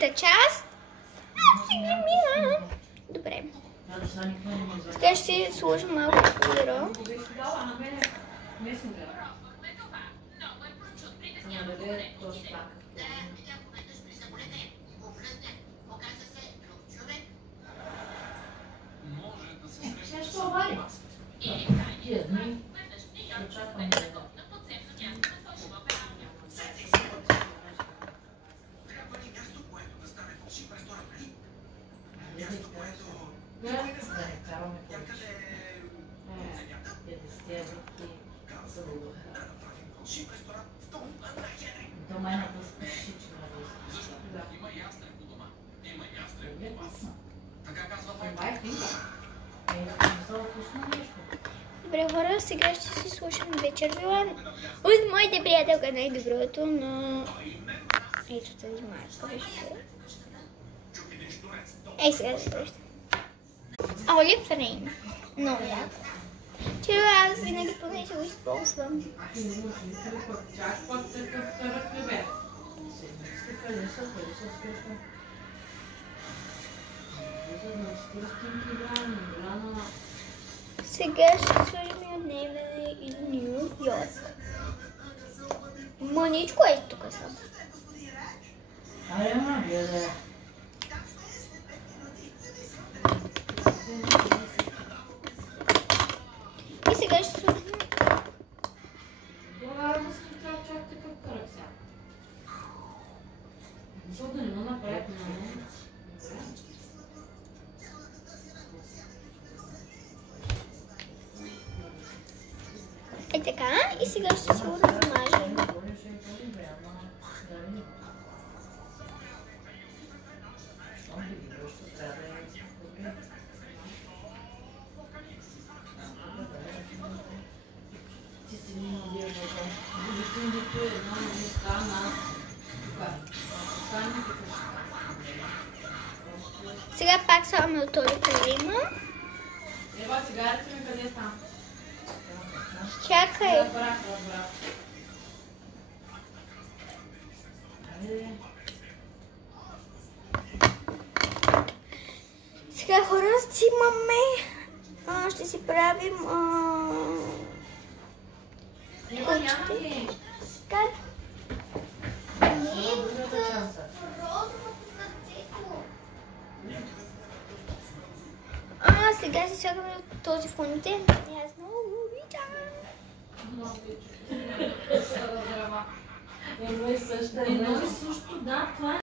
трета част. Аз си гримирам. Добре. Сега ще си сложим малко пудра. Добре, хора, сега ще си слушам вечер била от моите приятелка най-доброто, но ето тази марка вижте. Ей, сега да срещам. Олив Рейн. Много яко. Че аз винаги поне ще го използвам. Сега ще сложим и от дневна и Ню Йорк. Мъничко е тук само. И сега ще сложим... Е така, и сега ще се го размажем. Сега пак слагаме от този крема. Ева, цигарите ми къде са? Чакай. Сега хора снимаме. Ще си правим кучки. Как? Сега си слагаме от този фонтен. Аз много обичам. Едно и също, да, това е.